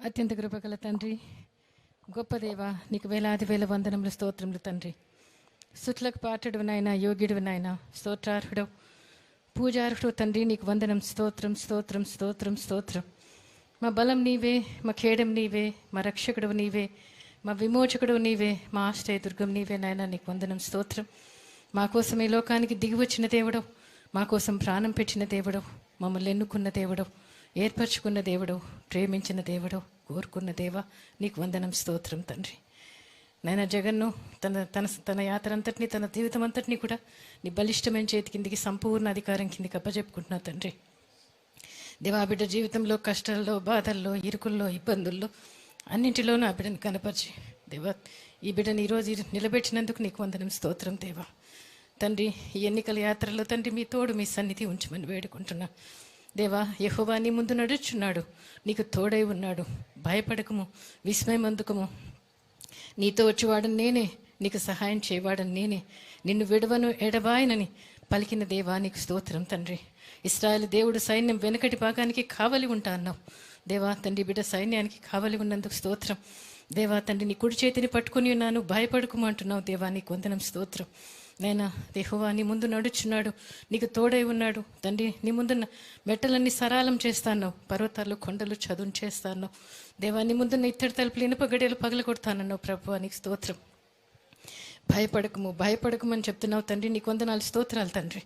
అత్యంత కృపగల తండ్రి, గొప్ప దేవ, నీకు వేలాది వేల వందనములు స్తోత్రములు తండ్రి. సుట్లకు పాటడు నాయన, యోగ్యుడు నాయన, స్తోత్రార్హుడు, పూజార్హుడు తండ్రి, నీకు వందనం. స్తోత్రం స్తోత్రం స్తోత్రం స్తోత్రం. మా బలం నీవే, మా ఖేడం నీవే, మా రక్షకుడు నీవే, మా విమోచకుడు నీవే, మా ఆశ్రయ దుర్గం నీవే నాయన, నీకు వందనం. స్తోత్రం. మా కోసం ఈ లోకానికి దిగి వచ్చిన దేవుడు, మా కోసం ప్రాణం పెట్టిన దేవుడు, మమ్మల్ని ఎన్నుకున్న దేవుడు, ఏర్పరచుకున్న దేవుడు, ప్రేమించిన దేవుడు, కోరుకున్న దేవ, నీకు వందనం. స్తోత్రం తండ్రి. నాయన జగన్ను తన తన తన యాత్ర అంతటినీ, తన జీవితం అంతటినీ కూడా నీ బలిష్టమైన చేతి కిందికి, సంపూర్ణ అధికారం కిందికి అప్పచెప్పుకుంటున్నా తండ్రి. దేవా, బిడ్డ జీవితంలో కష్టాల్లో, బాధల్లో, ఇరుకుల్లో, ఇబ్బందుల్లో అన్నింటిలోనూ ఆ బిడ్డను కనపరిచి దేవా, ఈ బిడ్డను ఈరోజు నిలబెట్టినందుకు నీకు వందనం. స్తోత్రం దేవా. తండ్రి, ఈ ఎన్నికల యాత్రలో తండ్రి మీ తోడు, మీ సన్నిధి ఉంచమని వేడుకుంటున్నా దేవా. యెహోవా నీ ముందు నడుచున్నాడు, నీకు తోడై ఉన్నాడు, భయపడకము, విస్మయం అందుకము. నీతో వచ్చేవాడని నేనే, నీకు సహాయం చేయవాడని నేనే, నిన్ను విడవను ఎడబాయనని పలికిన దేవా, నీకు స్తోత్రం తండ్రి. ఇశ్రాయేలు దేవుడు సైన్యం వెనుకటి భాగానికి కావలి ఉంటా అన్నావు దేవా. తండ్రి, బిడ్డ సైన్యానికి కావలి ఉన్నందుకు స్తోత్రం దేవా. తండ్రి, నీ కుడి చేతిని పట్టుకుని ఉన్నాను, భయపడకము అంటున్నావు దేవా, నీకు వందనం. స్తోత్రం నైనా. యెహోవా నీ ముందు నడుచున్నాడు, నీకు తోడై ఉన్నాడు తండ్రి. నీ ముందున్న మెట్టలన్నీ సరాలం చేస్తాను, పర్వతాలు కొండలు చదును చేస్తాను దేవా. నీ ముందున్న ఇత్తడి తలుపులు, ఇనుప గడియలు పగల కొడతానన్నావు ప్రభువా, నీకు స్తోత్రం. భయపడకము, భయపడకము అని చెప్తున్నావు తండ్రి, నీకు వందనాలు. స్తోత్రాలు తండ్రి.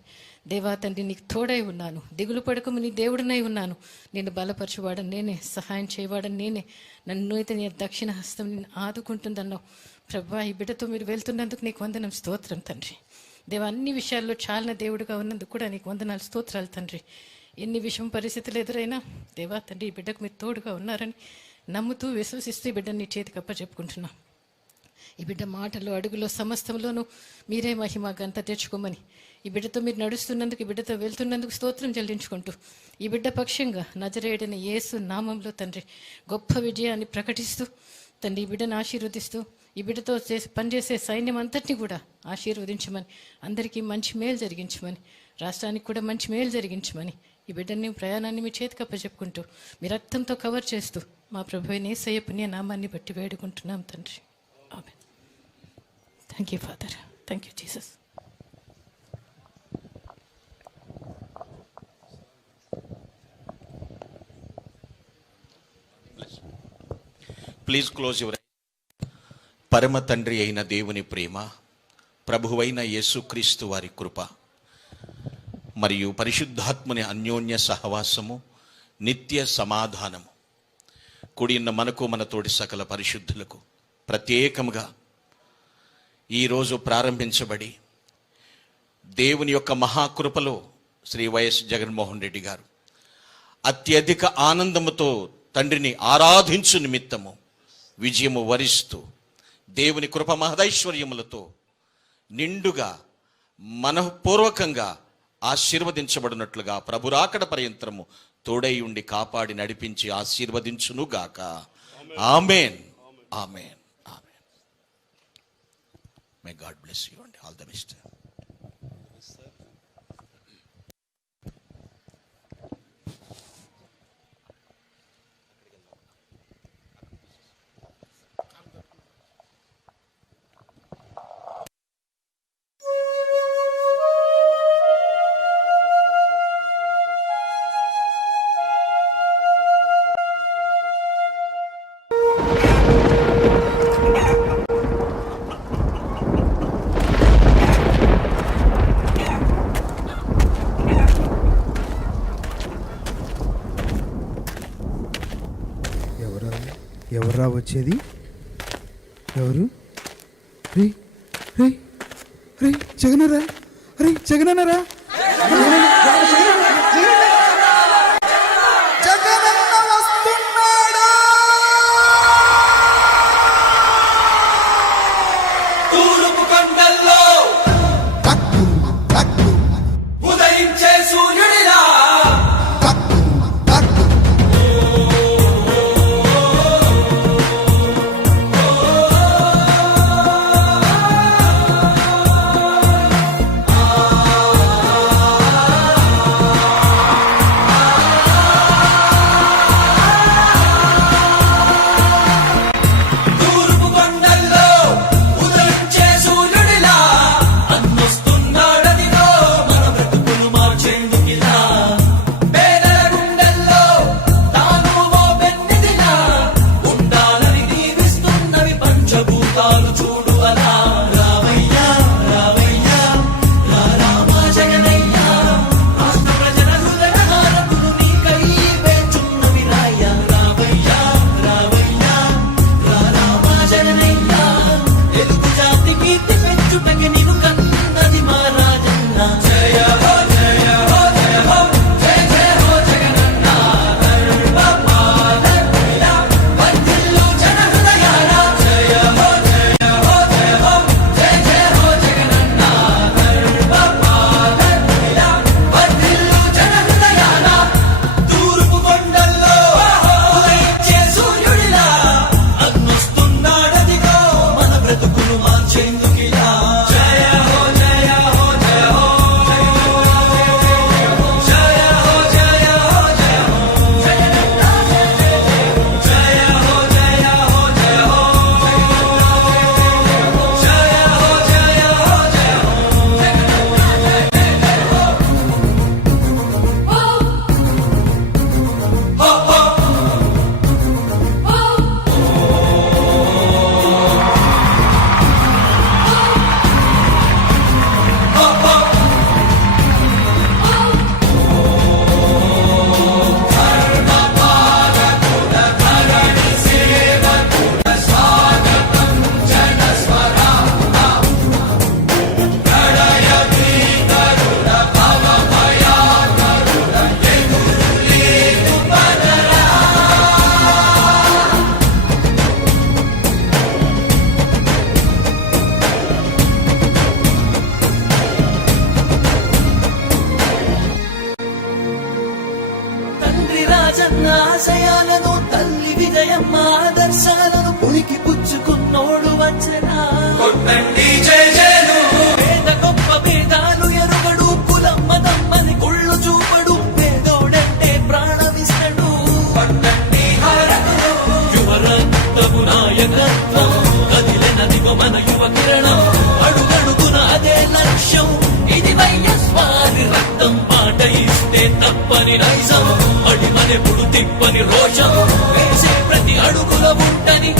దేవా తండ్రి, నీకు తోడై ఉన్నాను, దిగులు పడకము, నీ దేవుడినై ఉన్నాను, నిన్ను బలపరచువాడని నేనే, సహాయం చేయవాడని నేనే, నన్ను అయితే నీ దక్షిణ హస్తం నిన్ను ఆదుకుంటుందన్నావు ప్రభువా. ఈ బిడ్డతో మీరు వెళ్తున్నందుకు నీకు వందనం. స్తోత్రం తండ్రి. దేవా, అన్ని విషయాల్లో చాలిన దేవుడుగా ఉన్నందుకు కూడా నీకు వందనాలు. స్తోత్రాలు తండ్రి. ఎన్ని విషయం పరిస్థితులు ఎదురైనా దేవా తండ్రి, ఈ బిడ్డకు మీరు తోడుగా ఉన్నారని నమ్ముతూ విశ్వసిస్తూ ఈ బిడ్డని నీ చేతికి అప్పచెప్పుకుంటున్నా. ఈ బిడ్డ మాటలు, అడుగులో, సమస్తంలోనూ మీరే మహిమ ఘనత తెచ్చుకోమని, ఈ బిడ్డతో మీరు నడుస్తున్నందుకు, ఈ బిడ్డతో వెళ్తున్నందుకు స్తోత్రం చెల్లించుకుంటూ, ఈ బిడ్డ పక్షంగా నజరేయుడైన యేసు నామంలో తండ్రి గొప్ప విజయాన్ని ప్రకటిస్తూ తండ్రి, ఈ బిడ్డను ఆశీర్వదిస్తూ, ఈ బిడ్డతో పనిచేసే సైన్యం అంతటినీ కూడా ఆశీర్వదించమని, అందరికీ మంచి మేలు జరిగించమని, రాష్ట్రానికి కూడా మంచి మేలు జరిగించమని, ఈ బిడ్డని ప్రయాణాన్ని మీ చేతికి అప్పచెప్పుకుంటూ, మీ రక్తంతో కవర్ చేస్తూ, మా ప్రభువైన యేసయ్య పుణ్య నామాన్ని బట్టి వేడుకుంటున్నాం తండ్రి. ఆమేన్. Thank you father. Thank you Jesus. Please close your. పరమ తండ్రి అయిన దేవుని ప్రేమ, ప్రభువైన యేసుక్రీస్తు వారి కృప మరియు పరిశుద్ధాత్మని అన్యోన్య సహవాసము, నిత్య సమాధానము కూడిన మనకు, మన తోటి సకల పరిశుద్ధులకు ప్రత్యేకముగా ఈరోజు ప్రారంభించబడి దేవుని యొక్క మహాకృపలో శ్రీ వైఎస్ జగన్మోహన్ రెడ్డి గారు అత్యధిక ఆనందముతో తండ్రిని ఆరాధించు నిమిత్తము విజయము వరిస్తూ, దేవుని కృప మహదైశ్వర్యములతో నిండుగా మనఃపూర్వకంగా ఆశీర్వదించబడినట్లుగా ప్రభురాకడ పర్యంతరము తోడై ఉండి కాపాడి నడిపించి ఆశీర్వదించునుగాక. ఆమేన్, ఆమేన్, ఆమేన్. May God bless you and all the best. ఎవర్రా వచ్చేది? ఎవరు? రే రే రే జగనరా, రే జగనరా, ఆశయాలను తల్లి విజయమ్మ ఆదర్శాలను పుణికి పుచ్చుకున్నోడు వచ్చనా కొట్టండి జయ జయలు పేద గొప్ప భేదాలు ఎరుగడు కులం మతం అని కుళ్ళు చూపడు పేదోడంటే ప్రాణమిస్తడు కొట్టండి హారతులు యువరక్తము నాయకత్వం కదిలినదిగో మన యువ కిరణం అడుగడుగున అదే లక్ష్యం ఇది వైఎస్వారి రక్తం పాట ఇస్తే తప్పని నైజం అడిమనెప్పుడు తిప్పని రోషం వేసే ప్రతి అడుగుల ఉంటని